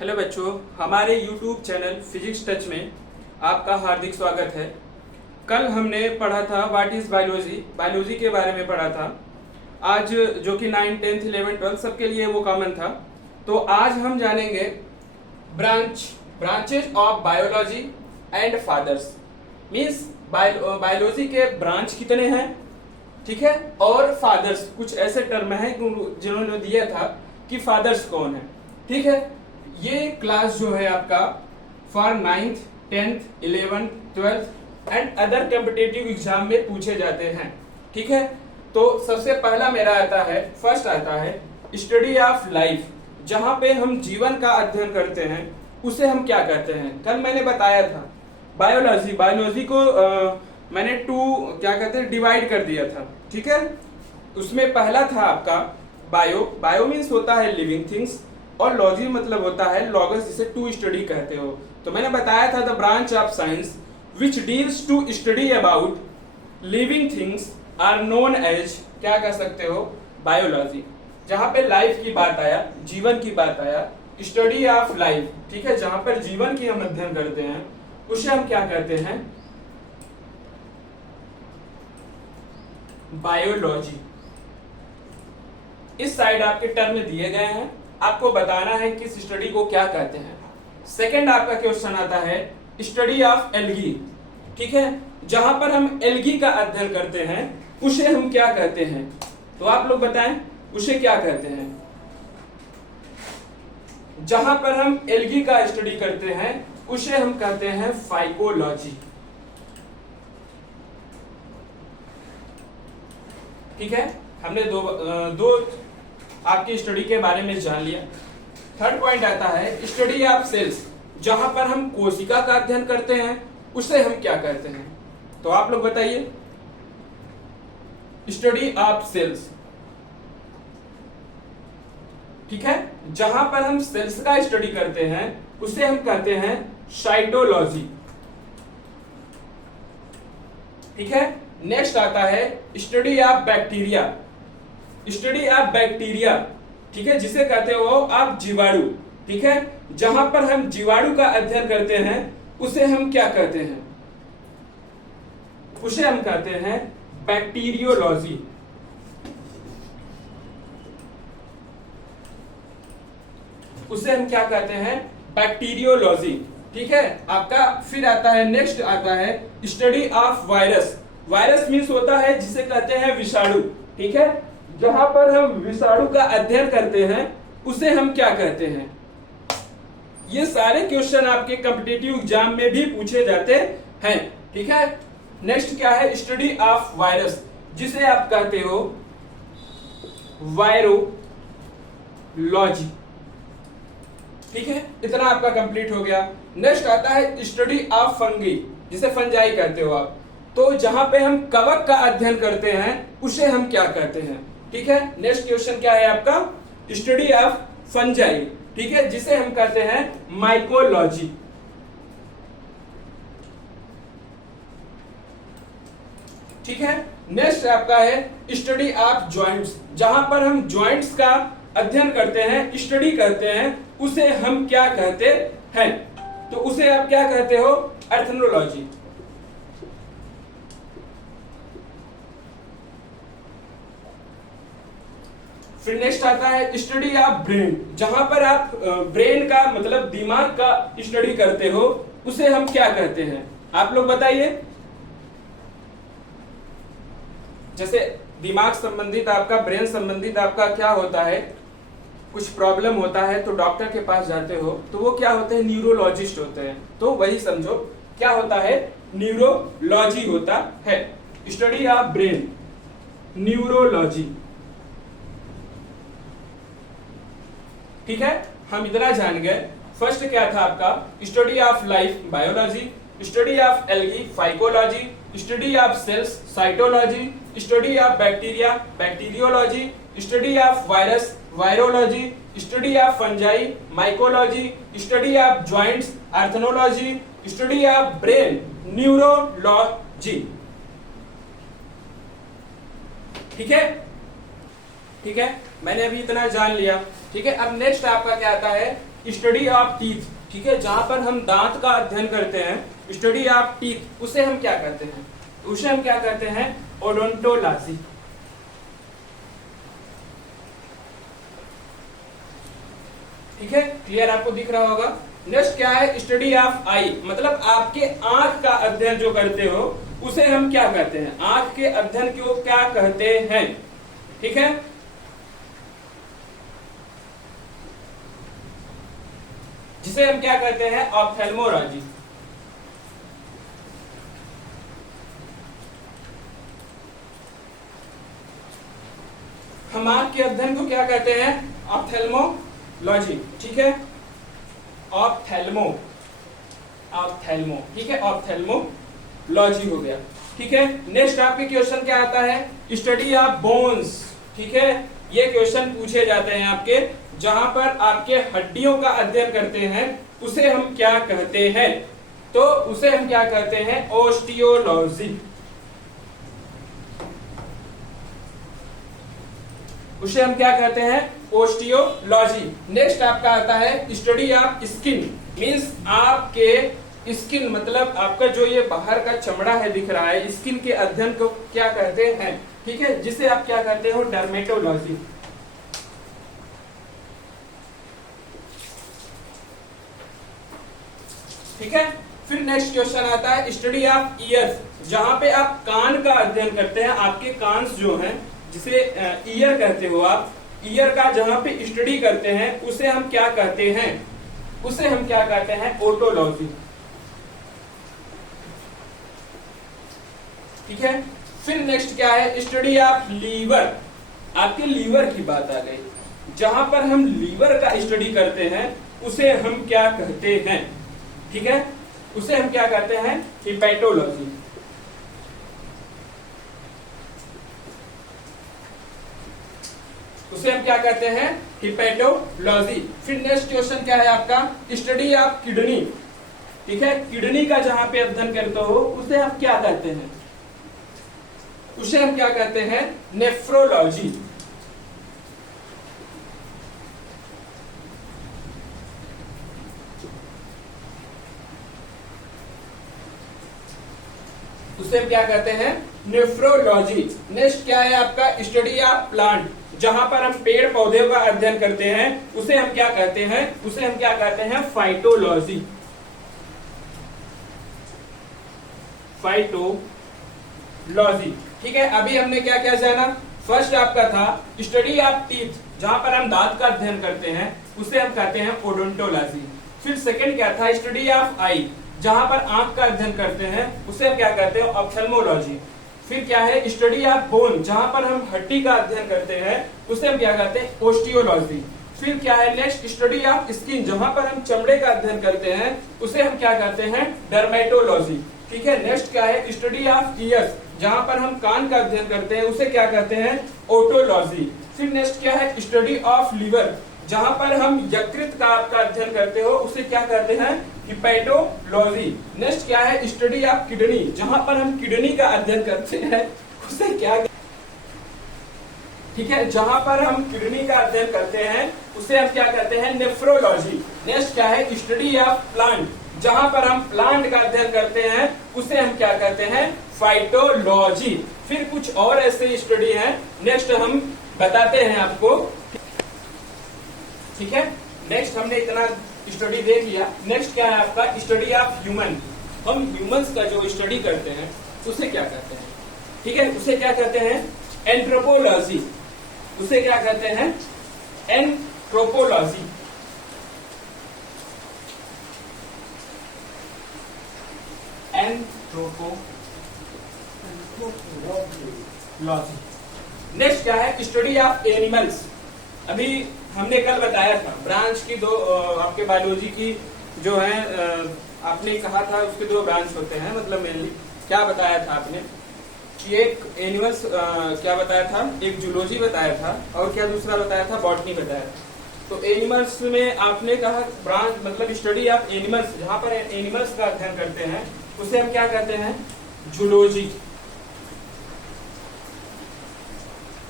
Hello बच्चों, हमारे YouTube channel physics touch में आपका हार्दिक स्वागत है। कल हमने पढ़ा था व्हाट इज बायोलॉजी के बारे में पढ़ा था। आज जो कि 9, 10, 11, 12 सबके लिए वो कॉमन था। तो आज हम जानेंगे branches of biology and fathers. Means biology के ब्रांच कितने हैं, ठीक है, और फादर्स कुछ ऐसे टर्म हैं जिन्होंने दिया था कि फादर्स कौन है, ठीक है। ये क्लास जो है आपका for 9th, 10th, 11th, 12th and other competitive exam में पूछे जाते हैं, ठीक है। तो सबसे पहला मेरा फर्स्ट आता है स्टडी ऑफ लाइफ। जहां पे हम जीवन का अध्ययन करते हैं उसे हम क्या कहते हैं। कल मैंने बताया था बायोलॉजी को मैंने डिवाइड कर दिया था, ठीक है। उसमें पहला था आपका बायो मीन्स होता है लिविंग थिंग्स, और लॉजी मतलब होता है लॉगस, जिसे टू स्टडी कहते हो। तो मैंने बताया था the branch of science which deals to study about living things are known as, क्या कह सकते हो, बायोलॉजी। जहां पे लाइफ की बात आया, जीवन की बात आया, स्टडी ऑफ लाइफ, ठीक है, जहां पर जीवन की हम अध्ययन करते हैं उसे हम क्या कहते हैं, बायोलॉजी। इस साइड आपके टर्म दिए गए हैं, आपको बताना है किस स्टडी को क्या कहते हैं। सेकंड आपका क्वेश्चन आता है स्टडी ऑफ एल्गी, ठीक है, जहां पर हम एल्गी का अध्ययन करते हैं उसे हम क्या कहते हैं। तो आप लोग बताएं उसे क्या कहते हैं। जहां पर हम एल्गी का स्टडी करते हैं उसे हम कहते हैं फाइकोलॉजी, ठीक है। हमने दो आपकी स्टडी के बारे में जान लिया। थर्ड पॉइंट आता है स्टडी ऑफ सेल्स। जहां पर हम कोशिका का अध्ययन करते हैं उसे हम क्या कहते हैं। तो आप लोग बताइए स्टडी ऑफ सेल्स, ठीक है। जहां पर हम सेल्स का स्टडी करते हैं उसे हम कहते हैं साइटोलॉजी, ठीक है। नेक्स्ट आता है स्टडी ऑफ बैक्टीरिया, ठीक है, जिसे कहते हो आप जीवाणु, ठीक है। जहां पर हम जीवाणु का अध्ययन करते हैं उसे हम क्या कहते हैं, उसे हम कहते हैं बैक्टीरियोलॉजी, उसे हम क्या कहते हैं, बैक्टीरियोलॉजी, ठीक है। आपका फिर आता है नेक्स्ट आता है study of virus. Virus means होता है जिसे कहते हैं विषाणु, ठीक है। जहां पर हम विषाणु का अध्ययन करते हैं उसे हम क्या कहते हैं। ये सारे क्वेश्चन आपके कॉम्पिटिटिव एग्जाम में भी पूछे जाते हैं, ठीक है। नेक्स्ट क्या है स्टडी ऑफ वायरस, जिसे आप कहते हो वायरोलॉजी, ठीक है। इतना आपका कंप्लीट हो गया। नेक्स्ट आता है स्टडी ऑफ फंगी, जिसे फंजाई कहते हो आप। तो जहां पे हम कवक का अध्ययन करते हैं उसे हम क्या कहते हैं, ठीक है। नेक्स्ट क्वेश्चन क्या है आपका स्टडी ऑफ फंजाई, ठीक है, जिसे हम कहते हैं माइकोलॉजी, ठीक है। नेक्स्ट आपका है स्टडी ऑफ जॉइंट्स। जहां पर हम जॉइंट्स का अध्ययन करते हैं, स्टडी करते हैं, उसे हम क्या कहते हैं। तो उसे आप क्या कहते हो, एथनोलॉजी। फिर नेक्स्ट आता है स्टडी ऑफ ब्रेन। जहां पर आप ब्रेन का मतलब दिमाग का स्टडी करते हो उसे हम क्या कहते हैं, आप लोग बताइए। जैसे दिमाग संबंधित आपका, ब्रेन संबंधित आपका क्या होता है, कुछ प्रॉब्लम होता है तो डॉक्टर के पास जाते हो तो वो क्या होते हैं, न्यूरोलॉजिस्ट होते हैं। तो वही समझो क्या होता है, न्यूरोलॉजी होता है। स्टडी ऑफ ब्रेन, न्यूरोलॉजी, ठीक है। हम इतना जान गए। फर्स्ट क्या था आपका study of life, biology, study of algae, phycology, study of cells, cytology, study of bacteria, bacteriology, study of virus, virology, study of fungi, mycology, study of joints, ethnology, study of brain, neurology, ठीक है, ठीक है। मैंने अभी इतना जान लिया, ठीक है। अब नेक्स्ट आपका क्या आता है स्टडी ऑफ टीथ, ठीक है, जहां पर हम दांत का अध्ययन करते हैं, स्टडी ऑफ टीथ, उसे हम क्या कहते हैं? उसे हम क्या कहते हैं? ओडोंटोलॉजी। ठीक है, क्लियर आपको दिख रहा होगा। नेक्स्ट क्या है? स्टडी ऑफ आई, मतलब आपके आंख का अध्ययन जो करते हो उसे हम क्या कहते हैं? आंख के अध्ययन को क्या कहते हैं? ठीक है, जिसे हम क्या कहते हैं? ऑप्थेल्मोलॉजी। हम आंख के अध्ययन को क्या कहते हैं? ऑप्थेल्मोलॉजी। ठीक है, ऑप्थेल्मो, ठीक है, ऑप्थेल्मोलॉजी हो गया। ठीक है, नेक्स्ट आपके क्वेश्चन क्या आता है? Study of bones. ठीक है, ये क्वेश्चन पूछे जाते हैं आपके, जहां पर आपके हड्डियों का अध्ययन करते हैं उसे हम क्या कहते हैं? तो उसे हम क्या कहते हैं? ओस्टियोलॉजी। उसे हम क्या कहते हैं? ओस्टियोलॉजी। नेक्स्ट आपका आता है स्टडी ऑफ स्किन, मींस आपके स्किन, मतलब आपका जो ये बाहर का चमड़ा है दिख रहा है, स्किन के अध्ययन को क्या कहते हैं? ठीक है, जिसे आप क्या कहते हो? डर्मेटोलॉजी। ठीक है, फिर नेक्स्ट क्वेश्चन आता है स्टडी ऑफ ईयर्स, जहां पे आप कान का अध्ययन करते हैं। आपके कान जो हैं, जिसे ईयर कहते हो आप, ईयर का जहां पे स्टडी करते हैं उसे हम क्या कहते हैं? उसे हम क्या कहते हैं? ओटोलॉजी। ठीक है, फिर नेक्स्ट क्या है? Study of liver. आपके लीवर की बात आ गई, जहां पर हम लीवर का स्टडी करते हैं उसे हम क्या कहते हैं? ठीक है, उसे हम क्या कहते हैं? हिपैटोलॉजी। उसे हम क्या कहते हैं? हिपैटोलॉजी। फिर नेक्स्ट क्वेश्चन क्या है आपका? Study of kidney. ठीक है, किडनी का जहां पे अध्ययन करते हो उसे हम क्या कहते हैं? उसे हम क्या कहते हैं? नेफ्रोलॉजी। उसे हम क्या कहते हैं? नेफ्रोलॉजी। नेक्स्ट क्या है आपका? स्टडी ऑफ प्लांट, जहां पर हम पेड़ पौधे का अध्ययन करते हैं उसे हम क्या कहते हैं? उसे हम क्या कहते हैं? फाइटोलॉजी। फाइटोलॉजी। ठीक है, अभी हमने क्या क्या जाना? फर्स्ट आपका था स्टडी ऑफ टीथ, जहां पर हम दांत का अध्ययन करते हैं उसे हम कहते हैं ओडोंटोलॉजी। फिर सेकंड क्या था? स्टडी ऑफ आई, जहां पर आंख का अध्ययन करते हैं उसे हम क्या कहते हैं? ऑप्थेल्मोलॉजी। फिर क्या है? स्टडी ऑफ बोन, जहां पर हम हड्डी का अध्ययन करते हैं उसे हम क्या कहते हैं? ओस्टियोलॉजी। फिर क्या है? नेक्स्ट स्टडी ऑफ स्किन, जहां पर हम चमड़े का अध्ययन करते हैं उसे हम क्या कहते हैं? डर्मेटोलॉजी। ठीक है, नेक्स्ट क्या है? स्टडी ऑफ ईयर्स, जहां पर हम कान का अध्ययन करते हैं उसे क्या कहते हैं? ओटोलॉजी। फिर नेक्स्ट क्या है? स्टडी ऑफ लिवर, जहां पर हम यकृत का आपका अध्ययन करते हो उसे क्या कहते हैं? हिपैटोलॉजी। नेक्स्ट क्या है? स्टडी ऑफ किडनी, जहां पर हम किडनी का अध्ययन करते हैं उसे क्या, ठीक है, जहां पर हम किडनी का अध्ययन करते हैं उसे हम क्या कहते हैं? नेफ्रोलॉजी। नेक्स्ट क्या है? स्टडी ऑफ प्लांट, जहां पर हम प्लांट का अध्ययन करते हैं उसे हम क्या कहते हैं? फाइटोलॉजी। फिर कुछ और ऐसे स्टडी हैं, नेक्स्ट हम बताते हैं आपको। ठीक है, नेक्स्ट हमने इतना स्टडी देख लिया। नेक्स्ट क्या है आपका? Study of human. हम ह्यूमंस का जो स्टडी करते हैं उसे क्या कहते हैं? ठीक है, उसे क्या कहते हैं? एंथ्रोपोलॉजी। उसे क्या कहते हैं? एंथ्रोपोलॉजी। एंथ्रोपोलॉजी। नेक्स्ट क्या है? Study of animals. अभी हमने कल बताया था ब्रांच की दो, आपके बायोलॉजी की जो है आपने कहा था उसके दो ब्रांच होते हैं, मतलब मेनली क्या बताया था आपने कि एक एनिमल्स क्या बताया था? एक जूलॉजी बताया था और क्या दूसरा बताया था? बॉटनी बताया था। तो एनिमल्स में आपने कहा ब्रांच मतलब स्टडी ऑफ एनिमल्स, जहां पर एनिमल्स का अध्ययन करते हैं उसे हम क्या कहते हैं? जूलॉजी।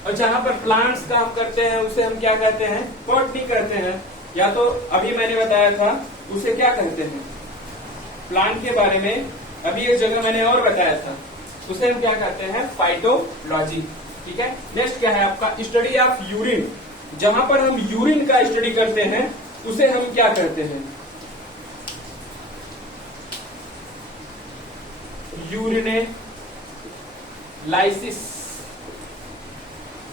और जहां पर प्लांट्स का हम करते हैं उसे हम क्या कहते हैं? बॉटनी कहते हैं। या तो अभी मैंने बताया था उसे क्या कहते हैं, प्लांट के बारे में अभी एक जगह मैंने और बताया था, उसे हम क्या कहते हैं, फाइटोलॉजी। ठीक है। नेक्स्ट क्या है आपका, स्टडी ऑफ यूरिन। जहां पर हम यूरिन का स्टडी करते हैं उसे हम क्या कहते हैं, यूरिनेलाइसिस।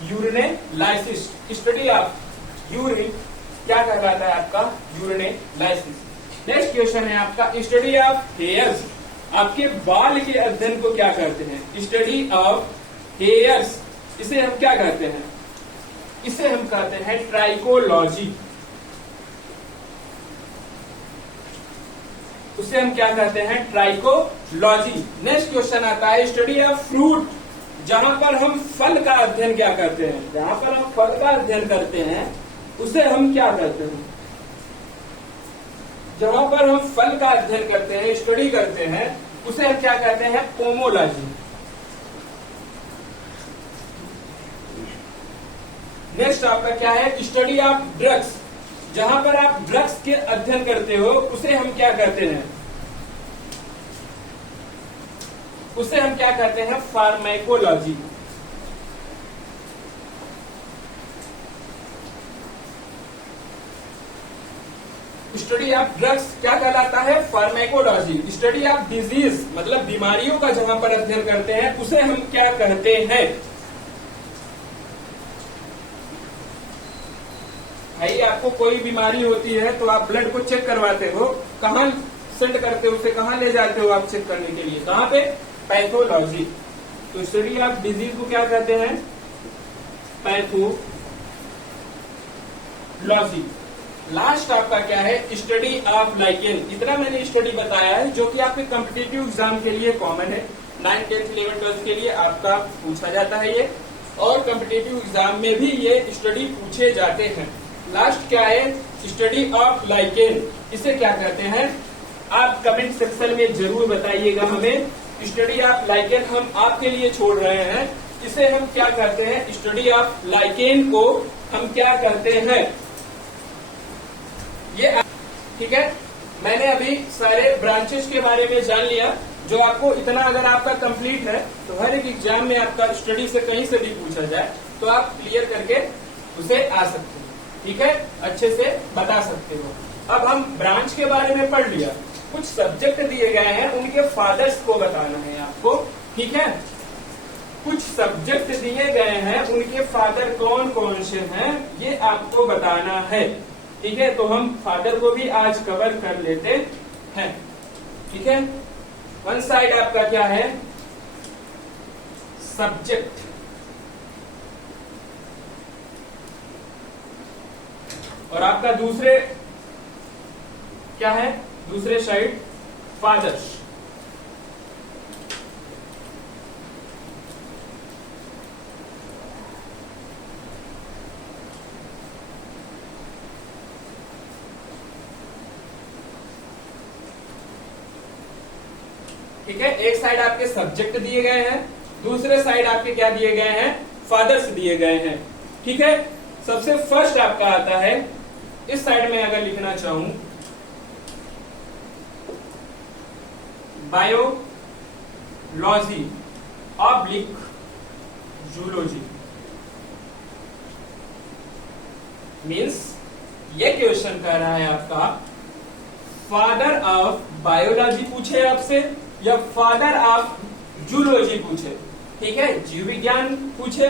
यूरिनेलाइसिस, स्टडी ऑफ यूरिन क्या कहलाता है आपका, यूरिनेलाइसिस। नेक्स्ट क्वेश्चन है आपका, स्टडी ऑफ हेयर्स। आपके बाल के अध्ययन को क्या कहते हैं, स्टडी ऑफ हेयर्स। इसे हम क्या कहते हैं, इसे हम कहते हैं ट्राइकोलॉजी। उसे हम क्या कहते हैं, ट्राइकोलॉजी। नेक्स्ट क्वेश्चन आता है, स्टडी ऑफ फ्रूट। जहां पर हम फल का अध्ययन क्या करते हैं, जहां पर हम फल का अध्ययन करते हैं उसे हम क्या कहते हैं, जहां पर हम फल का अध्ययन करते हैं, स्टडी करते हैं, उसे हम क्या कहते हैं, पोमोलॉजी। नेक्स्ट आपका क्या है, स्टडी ऑफ ड्रग्स। जहां पर आप ड्रग्स के अध्ययन करते हो उसे हम क्या कहते हैं, उसे हम क्या कहते हैं, फार्माकोलॉजी। स्टडी ऑफ ड्रग्स क्या कहलाता है, फार्माकोलॉजी। स्टडी ऑफ डिजीज मतलब बीमारियों का जहां पर अध्ययन करते हैं उसे हम क्या कहते हैं, भाई आपको कोई बीमारी होती है तो आप ब्लड को चेक करवाते हो, कहाँ सेंड करते हो उसे, कहाँ ले जाते हो आप चेक करने के लिए, कहाँ पे, पैथोलॉजी। तो स्टडी ऑफ डिजीज को क्या कहते हैं, पैथोलॉजी। लास्ट आपका क्या है, स्टडी ऑफ लाइकेन। इतना मैंने स्टडी बताया है जो कि आपके कॉम्पिटिटिव एग्जाम के लिए कॉमन है, 9, 10, 11, 12 के लिए आपका पूछा जाता है ये, और कॉम्पिटिटिव एग्जाम में भी ये स्टडी पूछे जाते हैं। लास्ट क्या है, स्टडी ऑफ लाइकेन। इसे क्या कहते हैं, आप कमेंट सेक्शन में जरूर बताइएगा हमें। स्टडी ऑफ लाइकेन हम आपके लिए छोड़ रहे हैं, इसे हम क्या कहते हैं, स्टडी ऑफ लाइकेन को हम क्या कहते हैं, ये ठीक है। मैंने अभी सारे ब्रांचेस के बारे में जान लिया, जो आपको इतना अगर आपका कंप्लीट है तो हर एक एग्जाम में आपका स्टडी से कहीं से भी पूछा जाए तो आप क्लियर करके उसे आ सकते हो, ठीक है, अच्छे से बता सकते हो। अब हम ब्रांच के बारे में पढ़ लिया, कुछ सब्जेक्ट दिए गए हैं उनके फादर्स को बताना है आपको, ठीक है। कुछ सब्जेक्ट दिए गए हैं उनके फादर कौन कौन से हैं ये आपको बताना है, ठीक है। तो हम फादर को भी आज कवर कर लेते हैं, ठीक है। वन साइड आपका क्या है, सब्जेक्ट, और आपका दूसरे क्या है, दूसरे साइड फादर्स। ठीक है, एक साइड आपके सब्जेक्ट दिए गए हैं, दूसरे साइड आपके क्या दिए गए हैं, फादर्स दिए गए हैं, ठीक है। सबसे फर्स्ट आपका आता है, इस साइड में अगर लिखना चाहूं, बायोलॉजी ऑब्लिक जूलॉजी, मीन्स ये क्वेश्चन कह रहा है आपका फादर ऑफ बायोलॉजी पूछे आपसे या फादर ऑफ जूलॉजी पूछे, ठीक है, जीव विज्ञान पूछे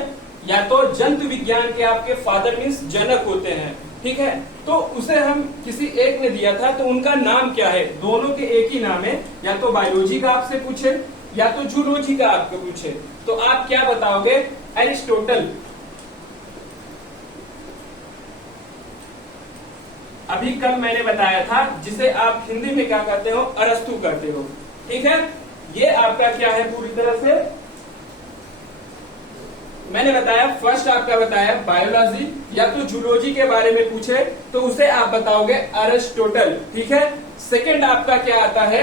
या तो जंतु विज्ञान के आपके फादर मीन्स जनक होते हैं, ठीक है। तो उसे हम किसी एक ने दिया था तो उनका नाम क्या है, दोनों के एक ही नाम है, या तो बायोलॉजी का आपसे पूछे या तो जूलॉजी का आपको पूछे, तो आप क्या बताओगे, एरिस्टोटल। अभी कल मैंने बताया था जिसे आप हिंदी में क्या कहते हो, अरस्तु कहते हो, ठीक है। ये आपका क्या है, पूरी तरह से मैंने बताया, फर्स्ट आपका बताया बायोलॉजी या तो जूलॉजी के बारे में पूछे तो उसे आप बताओगे अरिस्टोटल, ठीक है। सेकंड आपका क्या आता है,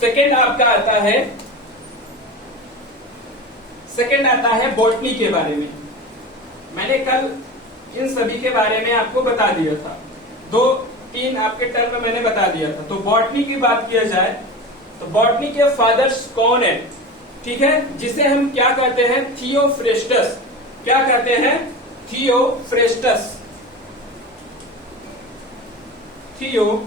सेकंड आपका आता है सेकंड आता है बॉटनी के बारे में। मैंने कल इन सभी के बारे में आपको बता दिया था, 2-3 आपके टर्म मैंने बता दिया था। तो बॉटनी की बात किया जाए तो बॉटनी के फादर्स कौन है, ठीक है, जिसे हम क्या कहते हैं, थियोफ्रेस्टस। क्या कहते हैं, थियोफ्रेस्टस। थियोफ्रेस्टस,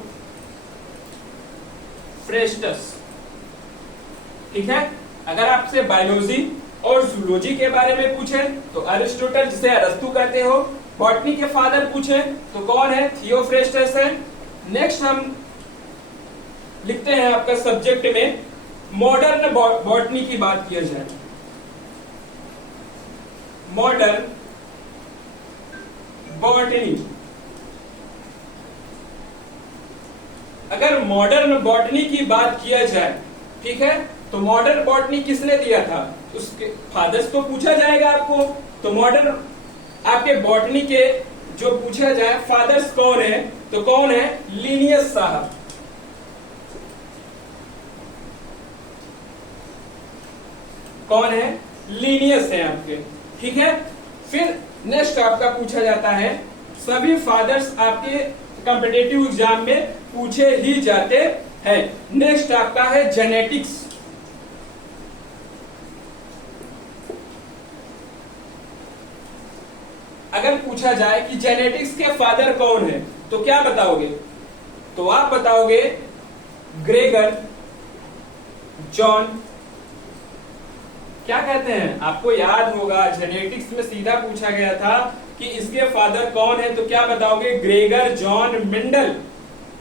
ठीक है। अगर आपसे बायोलॉजी और जूलॉजी के बारे में पूछे तो अरिस्टोटल, जिसे अरस्तु कहते हो। बॉटनी के फादर पूछे तो कौन है, थियोफ्रेस्टस है। नेक्स्ट हम लिखते हैं आपका सब्जेक्ट में मॉडर्न बॉटनी की बात किया जाए, मॉडर्न बॉटनी। अगर मॉडर्न बॉटनी की बात किया जाए, ठीक है, तो मॉडर्न बॉटनी किसने दिया था, उसके फादर्स को पूछा जाएगा आपको। तो मॉडर्न आपके बॉटनी के जो पूछा जाए फादर्स कौन है, तो कौन है, लिनियस साहब। कौन है, लिनियस है आपके, ठीक है। फिर नेक्स्ट आपका पूछा जाता है, सभी फादर्स आपके कॉम्पिटिटिव एग्जाम में पूछे ही जाते हैं। नेक्स्ट आपका है जेनेटिक्स। अगर पूछा जाए कि जेनेटिक्स के फादर कौन है तो क्या बताओगे, तो आप बताओगे ग्रेगर जॉन। क्या कहते हैं, आपको याद होगा जेनेटिक्स में सीधा पूछा गया था कि इसके फादर कौन है, तो क्या बताओगे, Gregor John Mendel.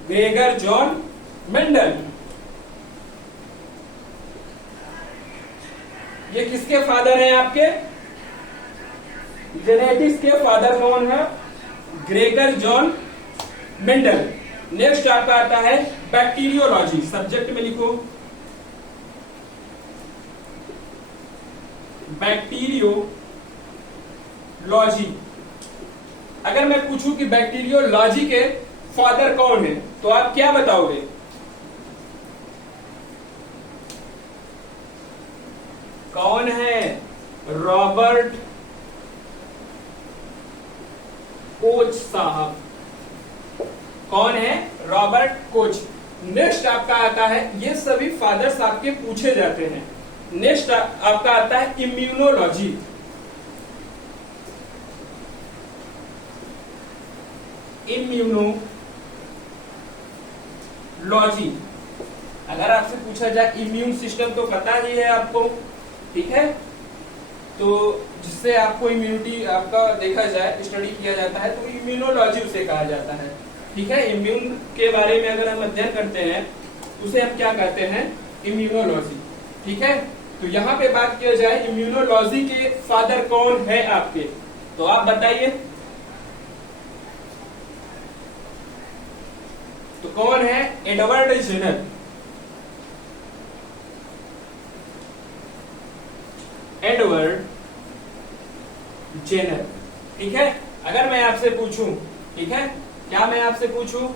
Gregor John Mendel. ये किसके फादर हैं आपके, जेनेटिक्स के फादर कौन है, ग्रेगर जॉन मेंडल। नेक्स्ट आपका आता है बैक्टीरियोलॉजी। सब्जेक्ट में लिखो बैक्टीरियोलॉजी। अगर मैं पूछूं कि बैक्टीरियोलॉजी के फादर कौन है तो आप क्या बताओगे, कौन है, रॉबर्ट कोच साहब। कौन है, रॉबर्ट कोच। नेक्स्ट आपका आता है, ये सभी फादर्स आपके पूछे जाते हैं। नेक्स्ट आपका आता है इम्यूनोलॉजी। इम्यूनोलॉजी, अगर आपसे पूछा जाए इम्यून सिस्टम तो पता ही है आपको, ठीक है, तो जिससे आपको इम्यूनिटी आपका देखा जाए, स्टडी किया जाता है, तो इम्यूनोलॉजी उसे कहा जाता है, ठीक है। इम्यून के बारे में अगर हम अध्ययन करते हैं उसे हम क्या कहते हैं, इम्यूनोलॉजी, ठीक है। तो यहाँ पे बात किया जाए इम्यूनोलॉजी के फादर कौन है आपके, तो आप बताइए, तो कौन है, एडवर्ड जेनर। एडवर्ड जेनर, ठीक है। अगर मैं आपसे पूछूं, ठीक है, क्या मैं आपसे पूछूं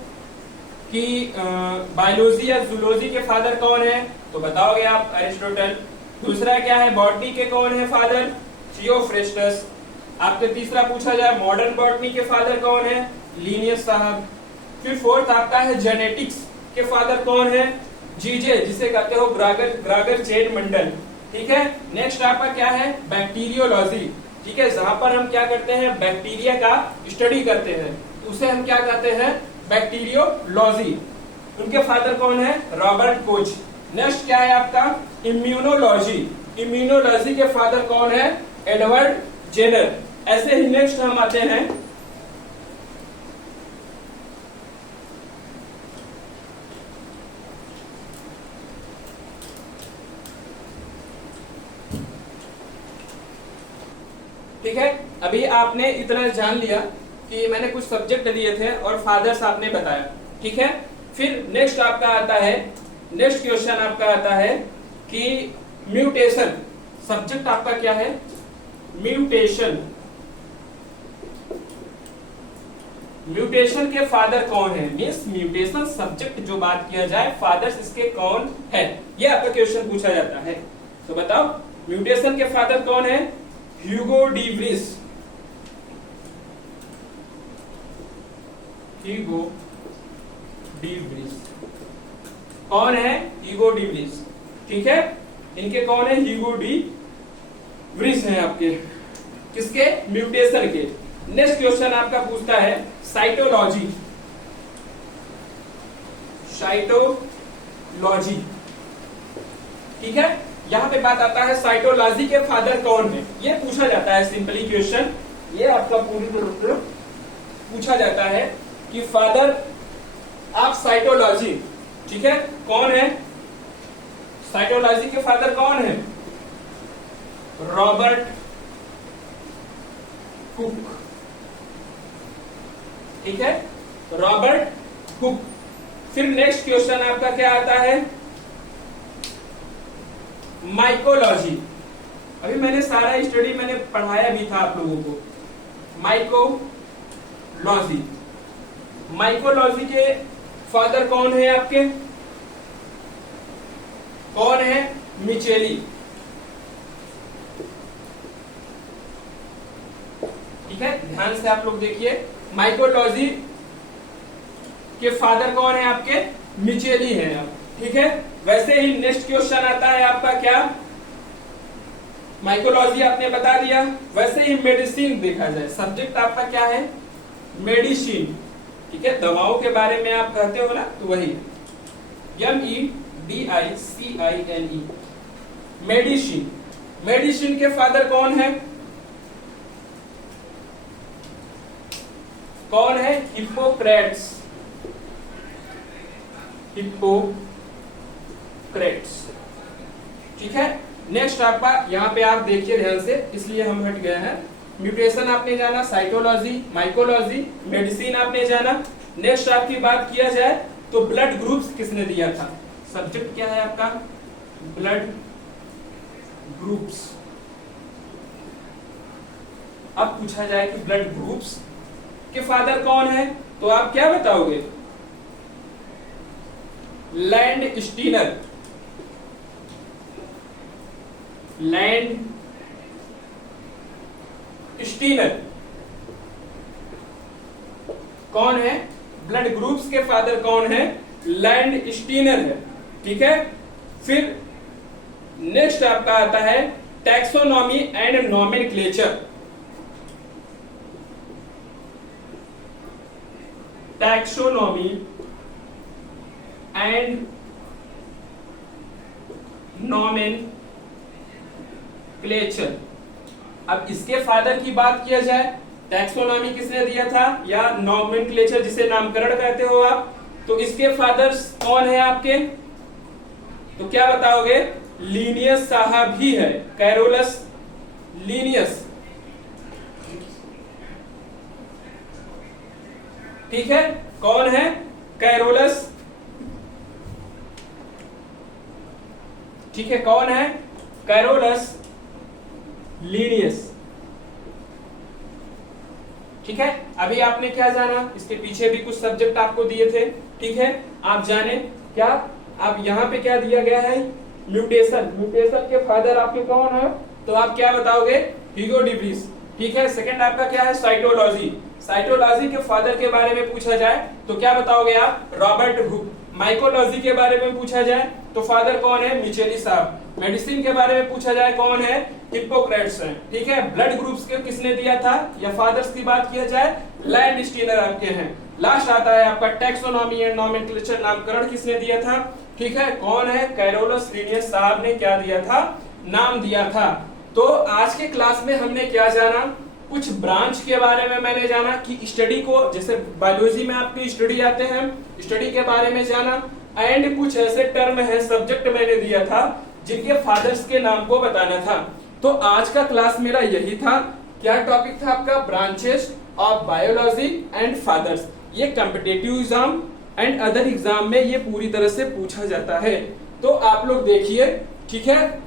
कि बायोलॉजी या जूलॉजी के फादर कौन है, तो बताओगे आप अरिस्टोटल। दूसरा क्या है, बॉटनी के कौन है फादर, थियोफ्रेस्टस। आपसे तीसरा पूछा जाए मॉडर्न बॉटनी के फादर कौन है, लिनियस साहब। फिर फोर्थ आपका है जेनेटिक्स के फादर कौन है, जीजे, जिसे कहते हो ग्रागर चेन मंडल, ठीक है। नेक्स्ट आपका क्या है, बैक्टीरियोलॉजी, ठीक है, जहां पर हम क्या करते हैं, बैक्टीरिया का स्टडी करते हैं, उसे हम क्या कहते हैं, बैक्टीरियोलॉजी। उनके फादर कौन है, रॉबर्ट कोच। नेक्स्ट क्या है आपका, इम्यूनोलॉजी। इम्यूनोलॉजी के फादर कौन है, एडवर्ड जेनर। ऐसे ही नेक्स्ट हम आते हैं ठीक है। अभी आपने इतना जान लिया कि मैंने कुछ सब्जेक्ट दिए थे और फादर्स आपने बताया, ठीक है। फिर नेक्स्ट आपका आता है, नेक्स्ट क्वेश्चन आपका आता है कि म्यूटेशन। सब्जेक्ट आपका क्या है, म्यूटेशन। म्यूटेशन के फादर कौन है, मीन्स म्यूटेशन सब्जेक्ट जो बात किया जाए, फादर्स इसके कौन है, ये आपका क्वेश्चन पूछा जाता है। तो बताओ म्यूटेशन के फादर कौन है? Hugo de Vries. Hugo de Vries कौन है? Hugo de Vries. ठीक है, इनके कौन है? ह्यूगो डी व्रिस हैं आपके, किसके? म्यूटेशन के। नेक्स्ट क्वेश्चन आपका पूछता है साइटोलॉजी। साइटोलॉजी, ठीक है, यहां पे बात आता है साइटोलॉजी के फादर कौन है, ये पूछा जाता है। सिंपली क्वेश्चन ये आपका पूरी तरह से पूछा जाता है कि फादर ऑफ साइटोलॉजी, ठीक है, कौन है? साइटोलॉजी के फादर कौन है? Robert Hooke. ठीक है, रॉबर्ट हुक। फिर नेक्स्ट क्वेश्चन आपका क्या आता है? माइकोलॉजी। अभी मैंने सारा स्टडी मैंने पढ़ाया भी था आप लोगों को। माइकोलॉजी, माइकोलॉजी के फादर कौन है आपके? कौन है? मिचेली। ठीक है, ध्यान से आप लोग देखिए, माइकोलॉजी के फादर कौन है आपके? मिचेली है। ठीक है, वैसे ही नेक्स्ट क्वेश्चन आता है आपका क्या? माइकोलॉजी आपने बता दिया, वैसे ही मेडिसिन देखा जाए, सब्जेक्ट आपका क्या है? मेडिसिन। ठीक है, दवाओं के बारे में आप कहते हो ना, तो वही MEDICINE, मेडिसिन। मेडिसिन के फादर कौन है? कौन है? हिप्पोक्रेट्स। हिप्पोक्रेट्स। ठीक है, नेक्स्ट आपका यहाँ पे आप देखिए ध्यान से, इसलिए हम हट गए हैं। म्यूटेशन आपने जाना, साइटोलॉजी, माइकोलॉजी, मेडिसिन आपने जाना। नेक्स्ट आपकी बात किया जाए तो ब्लड ग्रुप्स किसने दिया था? सब्जेक्ट क्या है आपका? Blood groups. अब पूछा जाए कि ब्लड ग्रुप्स के फादर कौन है, तो आप क्या बताओगे? Land Steiner. लैंड स्टीनर कौन है? ब्लड ग्रुप्स के फादर कौन है? लैंड स्टीनर है। ठीक है, फिर नेक्स्ट आपका आता है taxonomy and nomenclature. Taxonomy and nomenclature. अब इसके फादर की बात किया जाए, टैक्सोनॉमी किसने दिया था या नॉमेनक्लेचर जिसे नामकरण कहते हो आप, तो इसके फादर्स कौन है आपके? तो क्या बताओगे? लीनियस साहब ही है, कैरोलस लीनियस। ठीक है, कौन है? कैरोलस। ठीक है, कौन है? Carolus Linnaeus. ठीक है, अभी आपने क्या जाना, इसके पीछे भी कुछ सब्जेक्ट आपको दिए थे। ठीक है, आप जाने क्या, अब यहाँ पे क्या दिया गया है? म्यूटेशन। म्यूटेशन के फादर आपके कौन है? तो आप क्या बताओगे? Hugo de Vries. ठीक है, सेकंड आपका क्या है? साइटोलॉजी। साइटोलॉजी के फादर के बारे में पूछा जाए तो क्या बताओगे आप? Robert Hooke. माइकोलॉजी के बारे में पूछा जाए तो फादर कौन है? मिचेली साहब। मेडिसिन के बारे में पूछा जाए कौन है? हिप्पोक्रेट्स हैं। ठीक है, ब्लड ग्रुप्स के किसने दिया था या फादर्स की बात किया जाए, लैंड स्टीनर आपके हैं। लास्ट आता है आपका टैक्सोनॉमी एंड नॉमेनक्लेचर, नामकरण किसने दिया था? ठीक है, कौन है? कैरोलस लीनियस साहब ने क्या दिया था? नाम दिया था। तो आज के क्लास में हमने क्या जाना? कुछ ब्रांच के बारे में मैंने जाना कि स्टडी को, जैसे बायोलॉजी में आपकी स्टडी आते हैं, स्टडी के बारे में जाना, एंड कुछ ऐसे टर्म है, सब्जेक्ट मैंने दिया था जिनके फादर्स के नाम को बताना था। तो आज का क्लास मेरा यही था। क्या टॉपिक था आपका? Branches of biology and fathers. ये competitive exam and other exam में ये पूरी तरह से पूछा जाता है। तो आप लोग देखिए, ठीक है,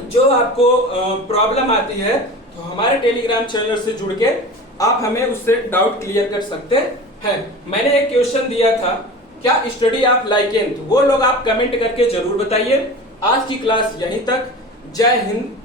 जो आपको प्रॉब्लम आती है तो हमारे टेलीग्राम चैनल से जुड़ के आप हमें उससे डाउट क्लियर कर सकते हैं। मैंने एक क्वेश्चन दिया था, क्या स्टडी ऑफ लाइकेन, वो लोग आप कमेंट करके जरूर बताइए। आज की क्लास यहीं तक। जय हिंद,